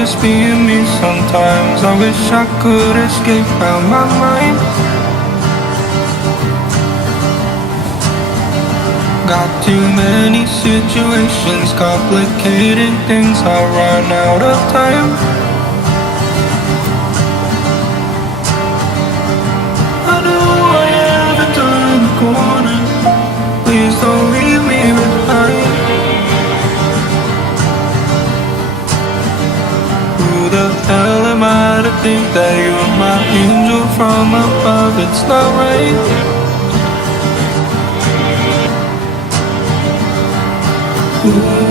just being me sometimes. I wish I could escape out my mind. Got too many situations, complicated things, I run out of time. I know I haven't turned the corner. Please don't leave me behind. Who the hell am I to think that you're my angel from above? It's not right. Ooh.